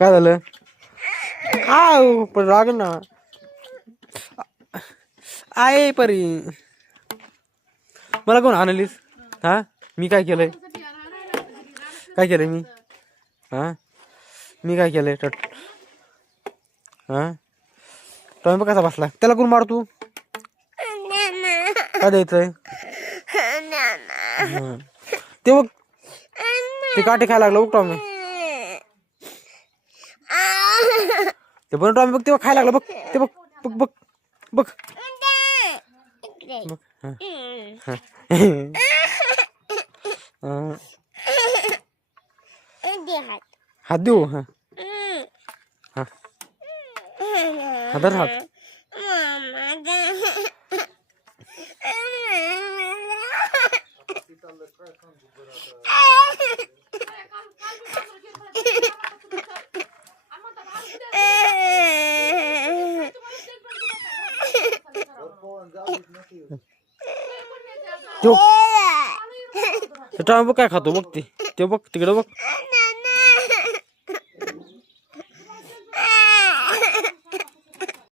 काय झालं? आव पण राग ना आहे परी. मला कोण आणलीस? हा मी काय केलंय? काय केलंय मी? हा मी काय केलंय? हा टॉम कसा बसला? त्याला कोण मार तू? काय द्यायचंय? ते बघ ते काठी खायला लागलं बघ टॉमी. ते बरं टॉमी बघ तेव्हा खायला लागलं बघ. ते बघ बघ बघ बघ बघ. हात देऊ. हा हा हातात हात. टॉमी बघ काय खातो बघ. ते बघ तिकडे बघ.